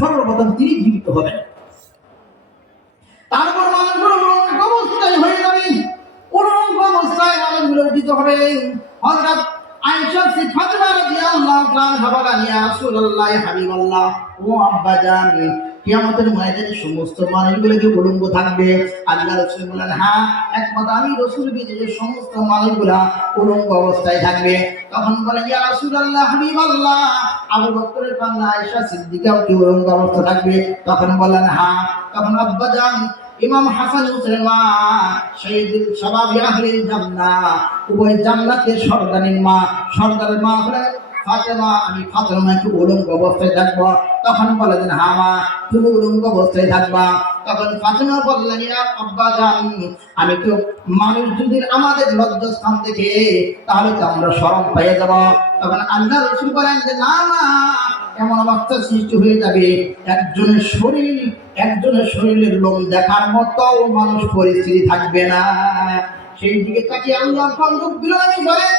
সর্বপ্রথম তিনি জীবিত হবেন। তারপর মানুষগুলো অবস্থায় হয়ে যাবে উলঙ্গ অবস্থায় মানুষগুলো হবে। হযরত আয়েশা সে ফাতেমা রাদিয়াল্লাহু থাকবে। আল্লাহ রাসূল বলেন হ্যাঁ রাসূল বিদেশে সমস্ত মানুষগুলা উলঙ্গ অবস্থায় থাকবে। তখন বলেন ইয়া রাসূলুল্লাহ, হাবিবাল্লাহ, আবু বকরের কন্যা আয়েশা অবস্থা থাকবে। তখন বলেন হ্যাঁ। তখন আব্বা জান ইমাম হাসান হুসেন মা শহীদুল সবাবি আহলিল জান্নাত উভয় জান্নাতের সর্দারের মা সর্দারের মা হলেন ফাতেমা, আমি ফাতেমাকে উলঙ্গ অবস্থায় থাকব। তখন বলেন হা মা, তুমি উলঙ্গ অবস্থায় থাকবা। তখন ফাতেমা বললেন আব্বা জান, আমি তো মানুষ যদি আমাদের লজ্জাস্থান থেকে, তাহলে তো আমরা শরম পেয়ে যাব। তখন আল্লাহ রসুল বলেন যে, না না এমন অবস্থা সৃষ্টি হয়ে যাবে। একজনের শরীর, একজনের শরীরের লোম দেখার মতো মানুষ পরিস্থিতি থাকবে না। সেই দিকে তাকিয়ে আল্লাহ বলেন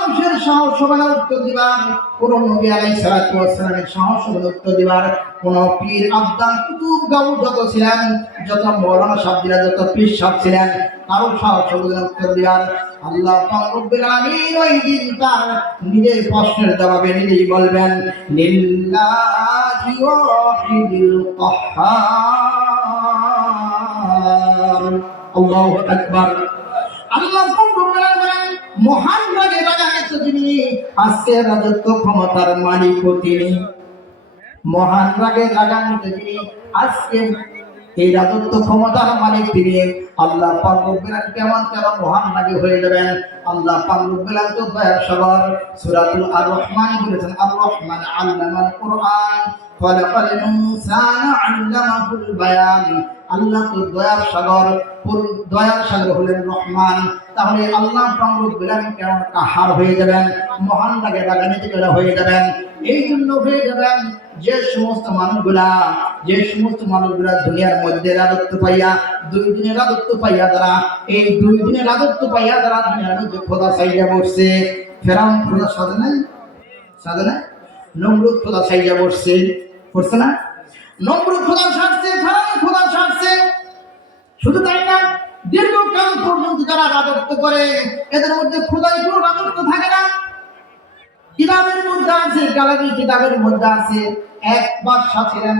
মানুষের সাহস হবে উত্তর দিবার। কোন নবী আলাইহিস সালাতু ওয়াস সালামের সাহস উত্তর দিবার। কোন পীর আব্দাল কুতুব গাউ যত ছিলেন, যত মৌলানা সাহেবরা যত পীর সাহেব ছিলেন কারও সাহস উত্তর দিবার। আল্লাহ ওই দিন তার নিজের প্রশ্নের জবাবে নিজেই বলবেন, লিল্লাহি আকবার। আল্লাহ মহান রাগে আজকে রাজত্ব ক্ষমতার মালিক তিনি। মহান রাগে রাগান্বিত তিনি আজকে এই রাজত্ব ক্ষমতার মালিক তিনি। আল্লাহ পাক কেমন কেমন মহান রাগে হয়ে যাবেন? আল্লাহ পাক তো সাগর, সূরাতুল আর রহমান বলেছেন আর রহমান আল্লামাল কুরআন, খলাকাল ইনসানা আল্লামাহুল বায়ান। আল্লাহ তো দয়ার সাগর দয়ার সাগর হলেন রহমান। তাহলে আল্লাহ রব্বুল কেমন কাহার হয়ে যাবেন? মহান রাগান্বিত করে হয়ে যাবেন। এই জন্য হয়ে যাবেন যে সমস্ত মানুষগুলা, যে সমস্ত মানুষগুলা দুনিয়ার মধ্যে রাজত্ব পাইয়া, দুই দিনের রাজত্ব পাইয়া তারা, এই দুই দিনের রাজত্ব পাইয়া তারা দুনিয়ার মধ্যে খোদা সাইয়া বসছে। ফেরাউন খোদা সাজে নাই? সাজে নাই? নমরুদ খোদা সাইয়া বসছে। করছে না? নমরুদ খোদা সাজছে ফেরাউন খোদা সাজছে শুধু তাই না, দীর্ঘকাল পর্যন্ত যারা রাজত্ব করে, এদের মধ্যে খোদাই কোনো রাজত্ব থাকে না। কিতাবের মধ্যে আছে গালাবি কিতাবের মধ্যে আছে। এক বাদশা ছিলেন,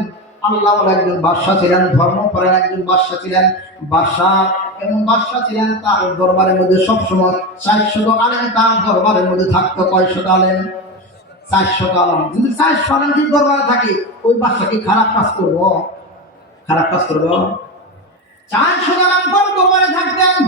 আল্লাহ একজন বাদশা ছিলেন ধর্মপরায়ণ একজন বাদশা ছিলেন। বাদশা এবং বাদশা ছিলেন তার দরবারের মধ্যে সবসময় চারশত আলেন তার দরবারের মধ্যে থাকতো কয়শত আলেন চারশত আলম যদি চারশো আলেন যদি দরবারে থাকে, ওই কি খারাপ কাজ করব? খারাপ কাজ করব? চারশো আলম কোন দরবারে থাকতেন।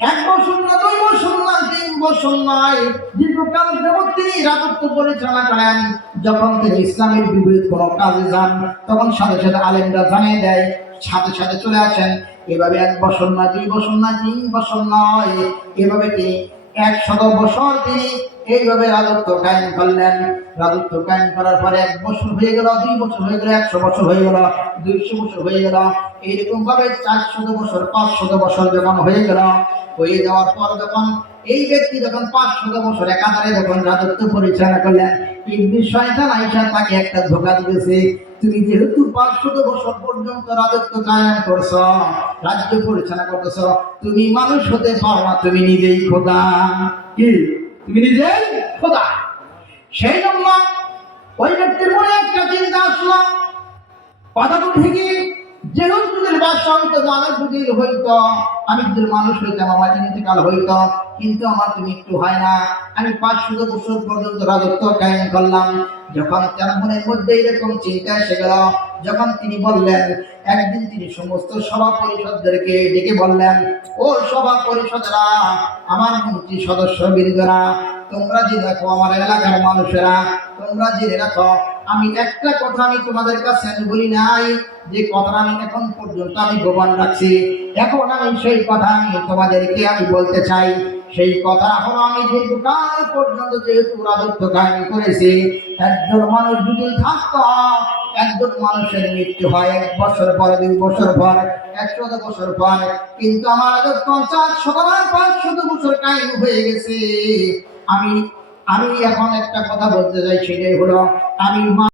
এক বছর না, দুই বছর না, তিন বছর নয় দীর্ঘকাল যাবৎ তিনি রাজত্ব পরিচালনা করেন যখন তিনি ইসলামের বিপরীত কোনো কাজে যান, তখন সাথে সাথে আলেমরা জানিয়ে দেয়, সাথে সাথে চলে আসেন। এভাবে এক বছর না, দুই বছর না, তিন বছর নয় এভাবে তিনি একশত বছর তিনি এইভাবে রাজত্ব কায়েম করলেন। রাজত্ব কায়েম করার পরে এক বছর হয়ে গেল, দুই বছর হয়ে গেল, একশো বছর হয়ে গেল দুইশো বছর হয়ে গেল। এইরকম ভাবে চারশত বছর, পাঁচশত বছর যখন হয়ে গেল, হয়ে যাওয়ার পর যখন এই ব্যক্তি যখন পাঁচশত বছর একাধারে যখন রাজত্ব পরিচালনা করলেন ইবলিস শয়তান আইসা তাকে একটা ধোকা দিতেছে তুমি যেহেতু পাঁচশত বছর পর্যন্ত রাজত্ব কায়েম করছ, রাজ্য পরিচালনা করতেছ, তুমি মানুষ হতে পারো না, তুমি নিজেই খোদা। কি? তুমি নিজেই খোদা? সেই জন্য ওই ব্যক্তির মনে একটা চিন্তা আসলো। কথা তো ঠিকই যেরূপ যুগের বাদশাহ হইতো মানুষ যদি হইতো, আমি যদি মানুষ হইতাম, আমার ইন্তেকাল হইতো, কিন্তু আমার একটু হয় না। আমি পাঁচশো বছর পর্যন্ত রাজত্ব কায়েম করলাম। যখন তার মনের মধ্যে এরকম চিন্তা এসে গেল, যখন তিনি বললেন, একদিন তিনি সমস্ত সভা পরিষদদেরকে ডেকে বললেন, ও সভা পরিষদরা, আমার মন্ত্রী সদস্য বৃন্দরা, তোমরা যে দেখো আমার এলাকার মানুষেরা, তোমরা জেনে রাখো আমি একটা কথা আমি তোমাদের কাছে বলি নাই, যে কথাটা আমি এখন পর্যন্ত আমি গোপন রাখছি। এখন আমি সেই কথা আমি তোমাদেরকে আমি বলতে চাই। সেই কথা এখন আমি যেহেতু কাল পর্যন্ত যেহেতু রাজত্ব কাহিনী করেছি, একজন মানুষ যদি থাকতো, একজন মানুষের মৃত্যু হয় এক বছর পর, দুই বছর পর একশত বছর পর। কিন্তু আমার পঞ্চাশ পাঁচ শত বছর কাহিনী হয়ে গেছে। আমি আমি এখন একটা কথা বলতে চাই সেটাই হলো আমি